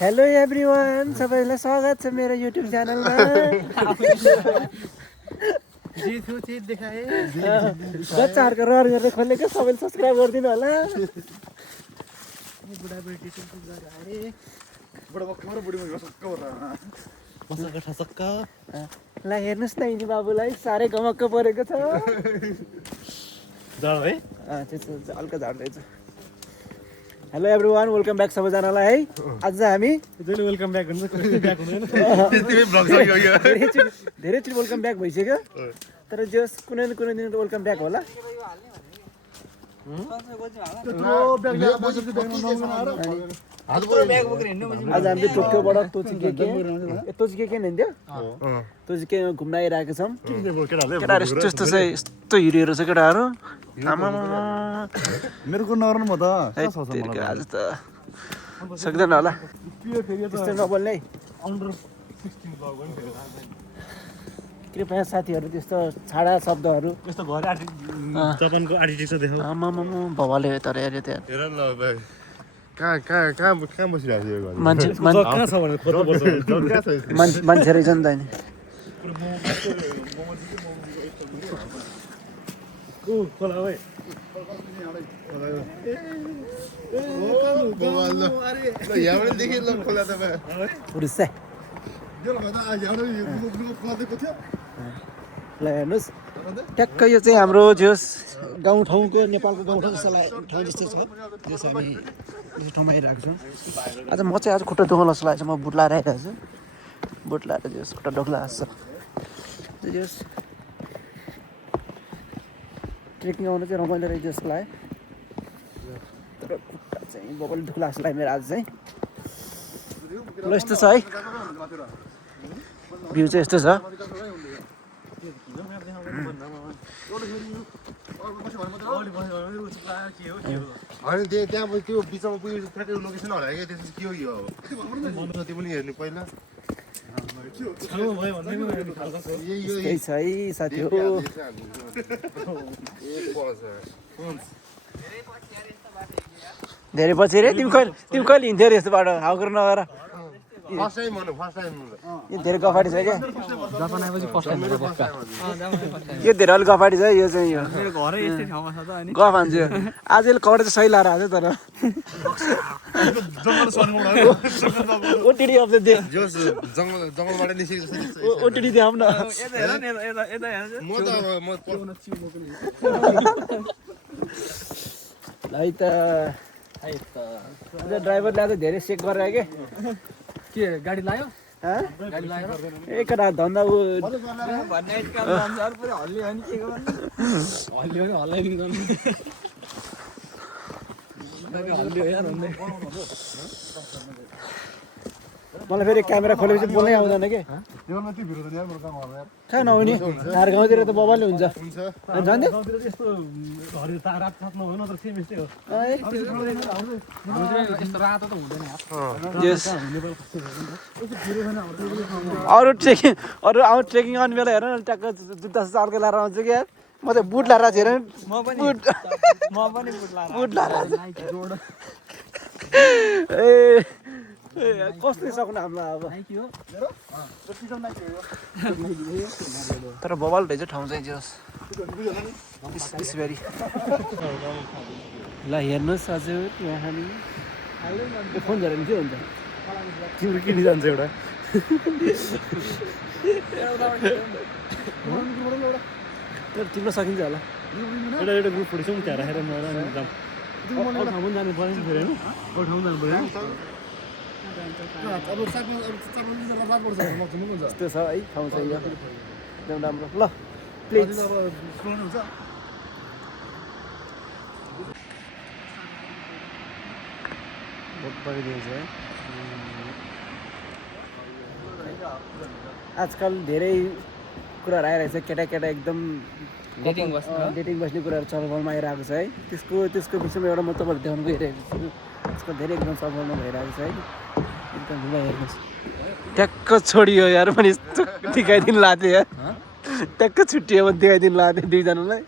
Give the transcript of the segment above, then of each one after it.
Hello everyone, सबैलाई स्वागत छ मेरो युट्युब च्यानलमा। बच्चाहरूको रहर गरेर खोलेको, सबैले सब्सक्राइब गरिदिनु होला। ल हेर्नुहोस् न यिनी बाबुलाई साह्रै गमक्क परेको छ। हल्का झार्दैछ। हेलो एभ्रिवान, वेलकम ब्याक सबैजनालाई है। आज हामी वेलकम ब्याक हुन्छ धेरैचोटि वेलकम ब्याक भइसक्यो, तर जस कुनै न कुनै दिन वेलकम ब्याक होला। आज हामी टोकियोबाट तोचिके हिँड्थ्यो। तोचिके घुम्न आइरहेको छौँ। केटाहरू यस्तो यस्तो छ, यस्तो हिरोहरू छ केटाहरू। मेरो को नगर्नु म त आज त सक्दैन होला त्यस्तो नबोल्ने। कृपया साथीहरू त्यस्तो छाडा शब्दहरू यस्तो घर जापानको आर्किटेक्चर देखाउ। आमामा भवाले तर हेऱ्यो त्यहाँ हेर न भाइ कहाँ बसिरहेको छ यो घर? मान्छे कहाँ छ भने खोज्नु पर्छ। कहाँ छ? मान्छे रहेछ नि त नि। खोला भाइ यहाँबाट देखि ल खोला त पुरुष ल हेर्नुहोस्, ट्याक्क यो चाहिँ हाम्रो जोस गाउँठाउँको नेपालको गाउँठाउँ जस्तो ठाउँ जस्तो छ। जस हामी यस्तो ठाउँमा आइरहेको छौँ। आज म चाहिँ आज खुट्टा दुख्न जस्तो लागेको छ। म बुट लाएर आइरहेको छु। बुट लाएर जोस खुट्टा दुख्ला जस्तो जोस। ट्रेकिङ आउनु चाहिँ रमाइलो रहेछ जस्तो लाग्यो, तर खुट्टा चाहिँ बबल दुख्ला जस्तो लाग्यो मेरो आज चाहिँ। ल यस्तो छ है, भ्यू चाहिँ यस्तो छ। होइन त्यहाँ त्यो बिचमा पुग्यो ठ्याक्कै लोकेसन होला क्या। त्यसपछि के हो यो त्यो पनि हेर्नु पहिला। यही छ है साथी हो। धेरै पछि रे तिमी कहिले हिँड्थ्यौ अरे यस्तो बाटो हाउकर नगर। फर्स्ट टाइम यो धेरै गफाडी छ क्या। यो धेरै अलिक गफाडी छ यो चाहिँ। यो गफ हान्छु आजले कपडा चाहिँ सही लाएर हाल्छ तर ओटिडी अफ द डे। जङ्गलबाट निस्केको ओटिडी देखाउँ न। है त ड्राइभरले आज धेरै चेक गरेर के गाडी लायो एकटा धन्दा मलाई फेरि क्यामेरा खोलेपछि बोल्नै आउँदैन कि। कहाँ नहुने हाम्रो गाउँतिर त बबाले हुन्छ। अरू ट्रेकिङ आउने बेला हेर न, ट्याक्क जुत्ता चार्के लाएर आउँछु कि यार। म त बुट लाएर हेर बुट लाएर कसले सक्नु हाम्रो अब। तर बबाल रहेछ ठाउँ चाहिँ जोस् बेरी। ल हेर्नुहोस् हजुर, यहाँ हामी फोन झरेर के हुन्छ तिम्रो किनी जान्छ एउटा। तर तिम्रो सकिन्छ होला। एउटा एउटा ग्रुप फोटो चाहिँ त्यहाँ राखेर म जाउँ। अरू ठाउँ पनि जानु पऱ्यो नि फेरि होइन। अरू ठाउँ जानु पऱ्यो। यस्तो छ है ठाउँ चाहिँ यो एकदम राम्रो। ल प्लिज आजकल धेरै कुराहरू आइरहेको छ। केटा एकदम डेटिङ बस्ने कुराहरू चलफलमा आइरहेको छ है। त्यसको विषयमा एउटा म तपाईँहरू देखाउनु गइरहेको छु। त्यसको धेरै एकदम चलफलमा भइरहेको छ है। एकदम हेर्नुहोस् ट्याक्क छोडियो यार। पनि यस्तो देखाइदिनु लाएको थिएँ यार। ट्याक्क छुट्टियो भने देखाइदिनु लाएको थिएँ दुईजनालाई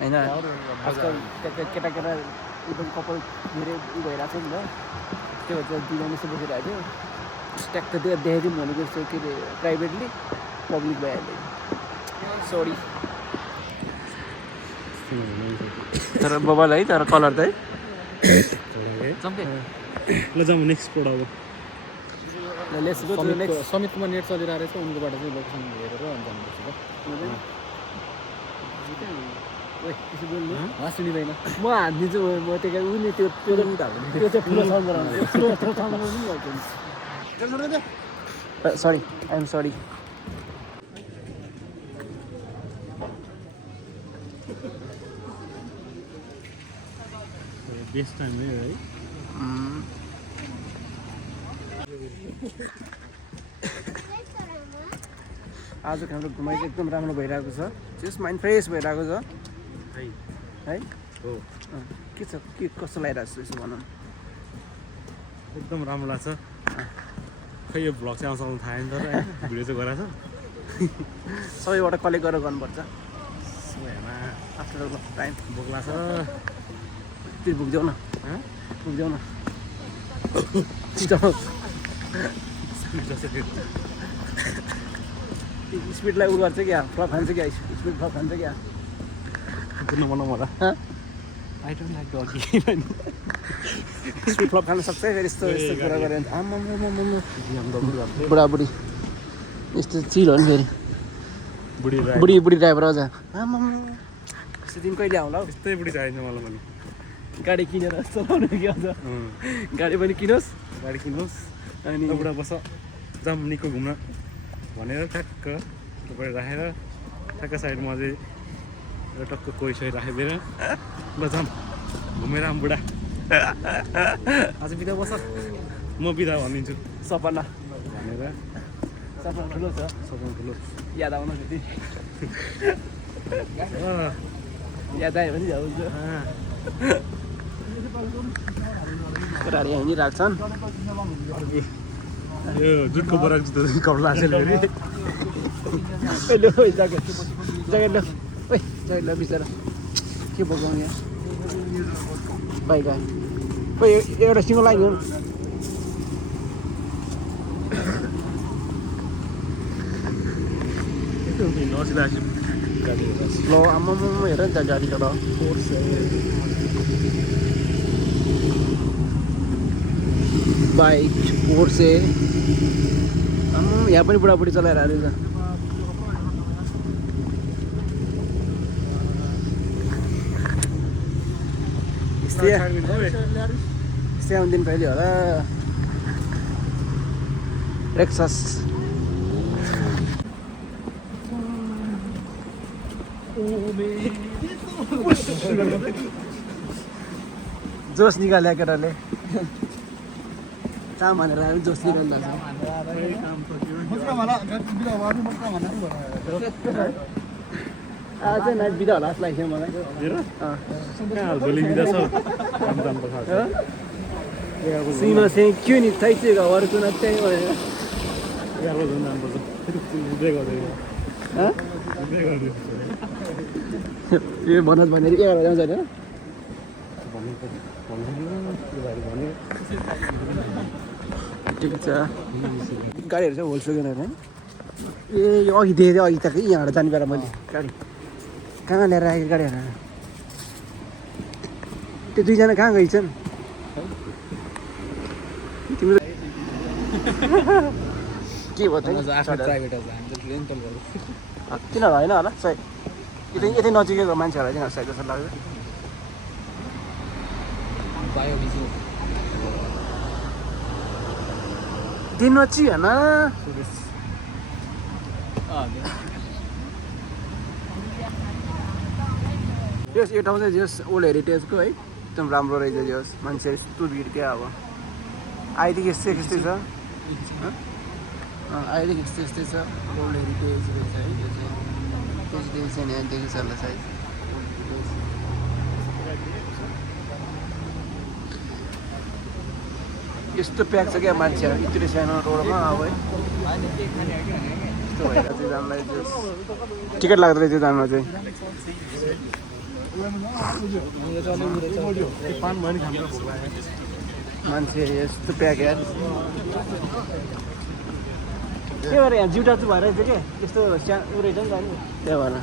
होइन। आजकल केटा एकदम कपाल धेरै उ भइरहेको छ नि त त्यो भएर दुईजना जस्तो बसिरहेको थियो ट्याक्क त्यो देखाइदिउँ भनेको जस्तो के अरे प्राइभेटली पब्लिक भइहाल्यो सरी तर बबल है तर कलर त है ल जाउँ नेक्स्ट स्पोट अब लेट्स गो टु नेक्स्ट समितकोमा नेट चलिरहेको रहेछ उनकोबाट चाहिँ लोकेसन हेरेर जानुपर्छ ओइ त्यसो बोल्नु हाँस सुनिँदैन म हात दिन्छु म त्यो ऊ नि त्यो चाहिँ ठुलो साउन्ड गराउनु sorry I am sorry best time है आजको हाम्रो घुमाइ चाहिँ एकदम राम्रो भइरहेको छ जस्ट माइन्ड फ्रेस भइरहेको छ है हो के छ के कस्तो लागिरहेको छ यसो भनौँ एकदम राम्रो लाग्छ खै यो भ्लग चाहिँ आउँछ आउनु थाहा नि तर भिडियो चाहिँ गराएको छ सबैबाट कलेक्ट गरेर गर्नुपर्छ सबैमा आफ्टर टाइम भोक लाग्छ त्यो पुग्देऊ न पुग्देऊ न स्पिडलाई उ गर्छ क्या फ्लप खान्छ क्या स्पिड फ्लप खान्छ क्या बुझ्नु मन मलाई I don't like doggy speed flop खान सक्छ फेरि यस्तो यस्तो कुरा गरेर आम्मा बुढाबुढी यस्तो चिल हो नि फेरि बुढी ड्राइभर अझ आम्मा यस्तो दिन कहिले आउला हौ यस्तै बुढी चाहिन्छ मलाई पनि गाडी किनेर चलाउनु कि अझ गाडी पनि किनोस् गाडी किन्नुहोस् अनि बुढा बस जाम निको घुम्न भनेर ठ्याक्क तपाईँ राखेर ठ्याक्क साइडमा चाहिँ एउटा टक्क कोही सोही राखिदिएर ल जाम घुमेर आऊँ बुढा आज बिदा बस म बिदा भनिदिन्छु सपना भनेर सपना ठुलो छ सबै ठुलो याद आउन फेरि याद आयो भने जाउँछ केटाहरू यहाँ हिँडिरहेको छन् यो जुटको बराक जुत्ता कपडा लाग्छ फेरि ल ज्याकेट ल ओइ ज्याकेट ल बिचरा के बोकाउने बाइक आयो ओइ एउटा सिङ्गल लाइन हो ल आम्मा हेर नि त गाडी तर बाइक पोर्से यहाँ पनि बुढाबुढी चलाइरहेको रहेछ यस्तै दिन पहिले होला रेक्सस जोस निकाल्यो केटाले काम भनेर हामी जोस निकाल्दा आज नाइट बिदा होला जस्तो लाग्छ मलाई भोलि बिदा छ सीमा चाहिँ क्यों नि थाइ चाहिँ घरको न त्यही भएर यो भनोस् भनेर 11 जान्छ होइन ठिक छ गाडीहरू चाहिँ होलसेल होइन ए यो अघि देखेँ अघि त यहाँबाट जाने बेला मैले गाडी कहाँ लिएर आएको गाडीहरू त्यो दुईजना कहाँ गइछन् तिम्रो के भयो तिनीहरू होइन होला सायद यतै नजिकैको मान्छेहरूलाई तिनीहरू सायद जस्तो लाग्छ दिन नची होइन यो ठाउँ चाहिँ जस ओल्ड हेरिटेजको है एकदम राम्रो रहेछ जस मान्छे यस्तो भिड क्या अब आइदेखि यस्तै यस्तै छ आइदेखि यस्तै छ ओल्ड हेरिटेज रहेछ है यो चाहिँ प्रेसिडेन्सियल यहाँदेखि छ होला सायद यस्तो प्याक छ क्या मान्छेहरू यत्रो सानो रोडमा अब है यस्तो भएर चाहिँ जानलाई टिकट लाग्दो रहेछ जानमा चाहिँ पान भयो नि खानु भोक लाग्यो मान्छे यस्तो प्याक यार के भएर यहाँ जिउटा चाहिँ भएर चाहिँ के यस्तो उ रहेछ नि त नि त्यही भएर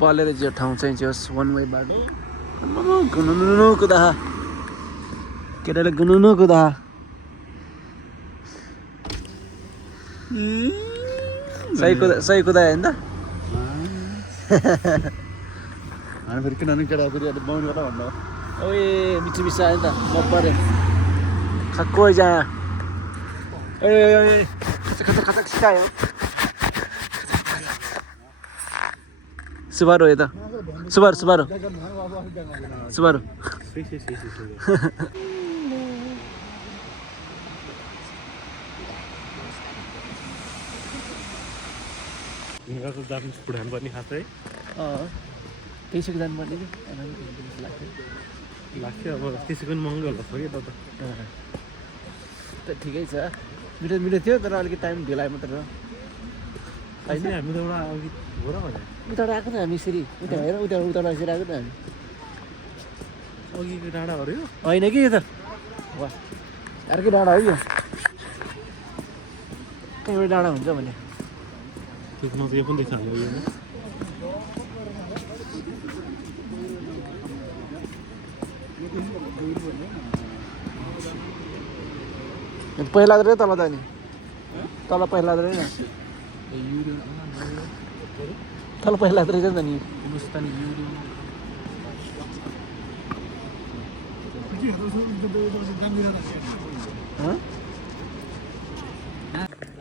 बलेर जो ठाउँ चाहिँ जस वान वे बाटो गुनुनु कुदा केटाले गुनुनु कुदा सही कुदा होइन त हामी फेरि किनभने केटा फेरि बाहुन होला भन्दा ओए मिठी मिठी आयो नि त बब्बरे खाक्को जा ए खतक खतक सिकायो सुबारो हो त सुबारो यिनीहरूको जापानिज फुड खानुपर्ने खास है त्यसैको जानुपर्ने कि लाग्थ्यो अब त्यसै पनि महँगो होला कि त त ठिकै छ मिठो मिठो थियो तर अलिकति टाइम ढिलाइ मात्र हो होइन हामी त एउटा अघि हो र भने उताबाट आएको त हामी यसरी उता हेर उताबाट यसरी आएको त हामी अघिको डाँडाहरू यो होइन कि यो त वा अर्कै डाँडा हो यो कहीँबाट डाँडा हुन्छ भने त्यसमा चाहिँ यो पनि देखाल्यो यो पहिला त तल त नि तल पहिला त होइन तल पहिला त रहेछ नि त नि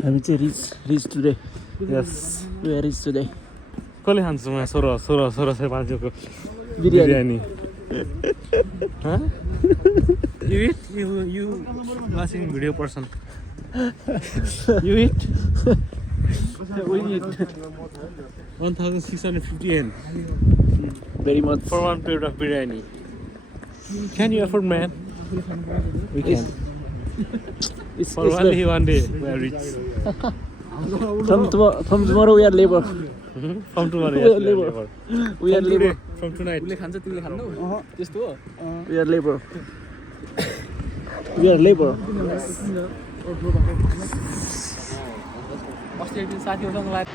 हामी चाहिँ reach today yes we are reach today कसले खान्छ मलाई 1600 biryani Huh? You eat? You watching video person. You eat? We eat 1,650 yen very much for one plate of biryani. Can you afford, man? We can. it's For only one day, we are rich. from tomorrow we are labor From tomorrow, we yes, are labor we are labor From tonight. खान्छ तिमीले खान्नौ त्यस्तो हो we are labor we are labor अस्ति एक दिन साथीहरूसँग लाएर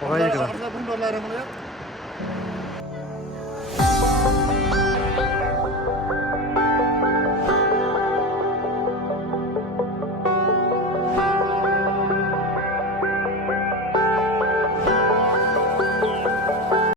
Pokoknya gitu. Pun dolar mana ya?